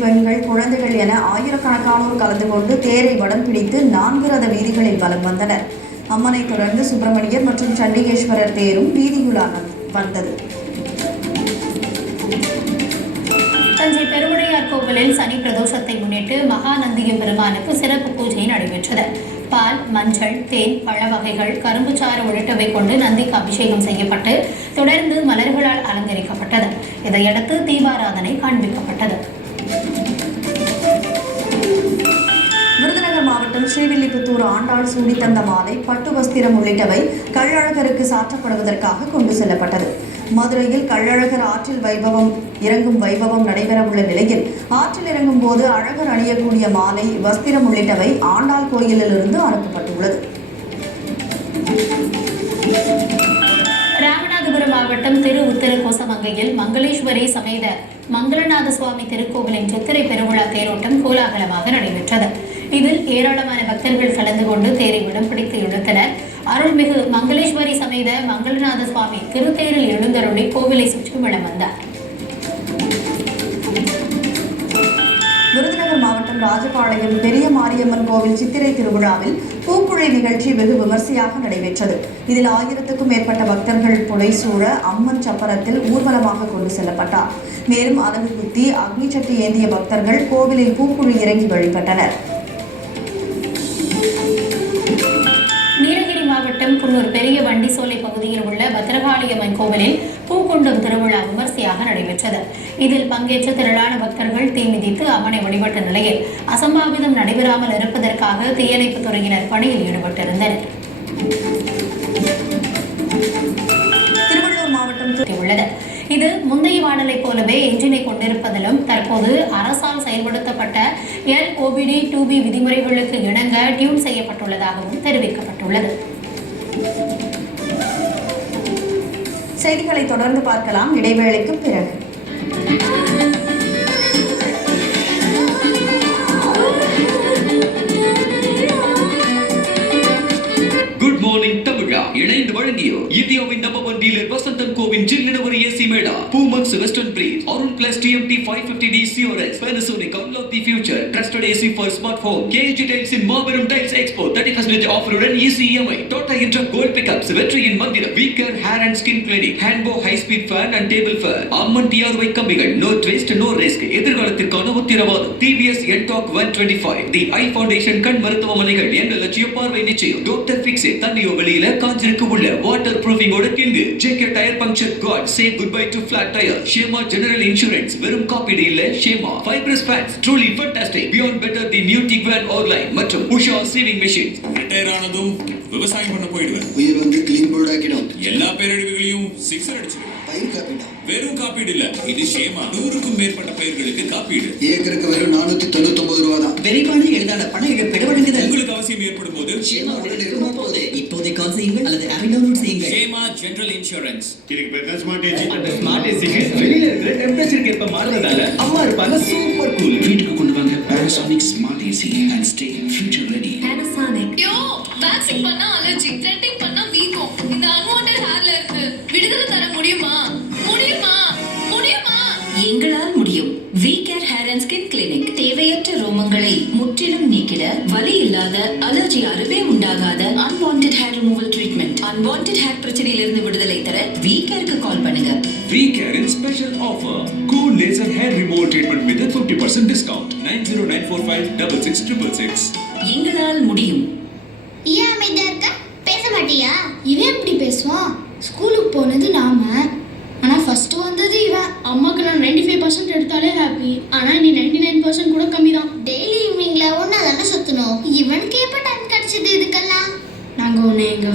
பெண்கள், குழந்தைகள் என ஆயிரக்கணக்கானோர் கலந்து கொண்டு தேரை வடம் பிடித்து 4 ரத வீதிகளில் வலம் வந்தனர். அம்மனை தொடர்ந்து சுப்பிரமணியர் மற்றும் சண்டிகேஸ்வரர் தேரும் வீதியுலா வந்தது. தஞ்சை பெருவுடையார் கோவிலில் சனி பிரதோஷத்தை முன்னிட்டு மகாநந்தியம் பெருமானுக்கு சிறப்பு பூஜை நடைபெற்றது. பால், மஞ்சள், தேன், பழ வகைகள், கரும்புச்சாறு உள்ளிட்டவை கொண்டு நந்திக்கு அபிஷேகம் செய்யப்பட்டு தொடர்ந்து மலர்களால் அலங்கரிக்கப்பட்டது. இதையடுத்து தீபாராதனை காண்பிக்கப்பட்டது. விருதுநகர் மாவட்டம் ஸ்ரீவில்லிபுத்தூர் ஆண்டாள் சூடி தந்த மாலை, பட்டு வஸ்திரம் உள்ளிட்டவை கள்ளழகருக்கு சாற்றப்படுவதற்காக கொண்டு செல்லப்பட்டது. மதுரையில் கள்ளழகர் ஆற்றில் இறங்கும் வைபவம் நடைபெறவுள்ள நிலையில் ஆற்றில் இறங்கும் போது அழகர் அணியக்கூடிய மாலை, வஸ்திரம் உள்ளிட்டவை ஆண்டாள் கோயிலிலிருந்து அனுப்பப்பட்டுள்ளது. ராமநாதபுரம் மாவட்டம் உத்தரகோசமங்கையில் மங்களேஸ்வரி சமேத மங்களநாத சுவாமி திருக்கோவிலின் சித்திரை பெருவிழா தேரோட்டம் கோலாகலமாக நடைபெற்றது. இதில் ஏராளமான பக்தர்கள் கலந்து கொண்டு தேரை விடம் பிடித்து இழுத்தனர். அருள்மிகு மங்களேஸ்வரி சமேத மங்களநாத சுவாமி திருத்தேரில் எழுந்தருளி கோவிலை சுற்றி வலம் வந்தார். விருதுநகர் மாவட்டம் ராஜபாளையம் பெரிய மாரியம்மன் கோவில் சித்திரை திருவிழாவில் பூக்குழை நிகழ்ச்சி வெகு விமர்சையாக நடைபெற்றது. இதில் 1000க்கும் மேற்பட்ட பக்தர்கள் புடைசூழ அம்மன் சப்பரத்தில் ஊர்வலமாக கொண்டு செல்லப்பட்டார். மேலும் அலகு குத்தி அக்னி சட்டி ஏந்திய பக்தர்கள் கோவிலில் பூக்குழி இறங்கி வழிபட்டனர். நீலகிரி மாவட்டம் குன்னூர் பெரிய வண்டிசோலை பகுதியில் உள்ள பத்ரகாளியம்மன் கோவிலில் பூக்குண்டம் திருவிழா விமர்சையாக நடைபெற்றது. இதில் பங்கேற்ற திரளான பக்தர்கள் தீ மிதித்து அம்மனை வழிபட்ட நிலையில் அசம்பாவிதம் நடைபெறாமல் இருப்பதற்காக தீயணைப்புத் துறையினர் பணியில் ஈடுபட்டிருந்தனர். திருவள்ளூர் மாவட்டம் உள்ளது. இது முந்தைய மாடலை போலவே என்ஜினை கொண்டிருப்பதிலும் தற்போது அரசால் செயல்படுத்தப்பட்ட LOBD 2B விதிமுறைகளுக்கு இணங்க டியூன் செய்யப்பட்டுள்ளதாகவும் தெரிவிக்கப்பட்டுள்ளது. செய்திகளை தொடர்ந்து பார்க்கலாம், இடைவேளைக்கு பிறகு. குட் மார்னிங் தமிழா இணைந்து வழங்கியோ இந்தியாவின் நம்பர் 1 டீலர் வசந்தன் கோவின் ஜில்லினவரி ஏசி மேடா பூமக்ஸ் வெஸ்டர்ன் பிரீட் Arun plus TMT 550D CRS Panasonic unlock the future trusted AC for smart home KG Tiles in Marverum Tiles Expo 30% offer உடன் easy EMI Tata Intra Gold Pickups வெற்றியின் மந்திரம் Weaker Hair and Skin Clinic Handbo High Speed Fan and Table Fan Amman TRY கம்பிகள் no twist no risk எதிர்காலத்திற்கான உத்தரவாதம் TVS Ntorq 125 The Eye Foundation கண் மருத்துவமனைகள் எங்கள் லட்சிய பார்வை நிச்சயம் டாக்டர் ஃபிக்ஸ் தண்ணியோ வெளியில காஞ்சிருக்கு உள்ள வாட்டர் ப்ரூஃபிங் ஓட king JK tyre puncture guard say good bye to flat tyre Kshema general insurance வெறும் காப்பீடு இல்ல Kshema fibrous fans truly fantastic beyond better the new Tiguan online மற்றும் உஷா சேவிங் மெஷின்ஸ் ரிட்டையர் ஆனதும் விவசாயம் பண்ண போயிடுவேன். உயிர் வந்து கிளீன் போர்ட் ஆக்கிடும். எல்லா பேரழிவுகளையும் சிக்ஸர் அடிச்சிடும். பயிர் காப்பீடு வெறும் காப்பீடு இல்ல, இது ஷேமா 100க்கும் மேற்பட்ட பயிர்களுக்கு காப்பீடு. ஏக்கருக்கு வெறும் 499 ரூபா தான். விரைவான எளிதான பண இழப்பீடு வழங்குதல். உங்களுக்கு அவசியம் ஏற்படும் போது ஷேமா உடன் இருக்கும் போது இப்போதே கால் செய்யுங்கள் அல்லது ஆப்பை டவுன்லோட் செய்யுங்கள். ஷேமா ஜெனரல் இன்சூரன்ஸ். இதுக்கு பேர் தான் ஸ்மார்ட் ஏசி. அந்த ஸ்மார்ட் ஏசிக்கு வெளியில இருக்கிற டெம்பரேச்சருக்கு ஏற்ப மாறுறதால அம்மா இருப்பாங்க சூப்பர் கூல். வீட்டுக்கு கொண்டு வாங்க Panasonic Smart AC and stay future ready. Panasonic. Yo, vaccine பண்ணா அலர்ஜி, த்ரெட்டிங் பண்ணா வீக்கம். இந்த அன்வான்டட் ஹேர்ல இருந்து விடுதலை தர முடியுமா? முடியுமா? முடியுமா? எங்களால் முடியும். V-Care Hair and Skin Clinic தேவையற்ற ரோமங்களை முற்றிலும் நீக்கிட வலி இல்லாத அலர்ஜி அறவே உண்டாகாத unwanted hair removal treatment. unwanted hair பிரச்சனையிலிருந்து விடுதலை தர V-Careக்கு கால் பண்ணுங்க. V-Care in special offer Cool Laser Hair Removal Treatment with a 50% discount 9094566666. எங்களால் முடியும். ஏன் அமைதியா இருக்க? பேச மாட்டியா? இவன் எப்படி பேசுவான்? ஸ்கூலுக்கு போனது நாம, ஆனா ஃபர்ஸ்ட் வந்தது இவன். அம்மாக்கு நான் 95% எடுத்தாலே ஹாப்பி, ஆனா நீ 99% கூட கம்மி தான். டெய்லி ஈவினிங்ல ஒன்னா தானே சுத்தணும். இவனுக்கு எப்ப டைம் கிடைச்சது இதுக்கெல்லாம்? நாங்க உன்னை எங்க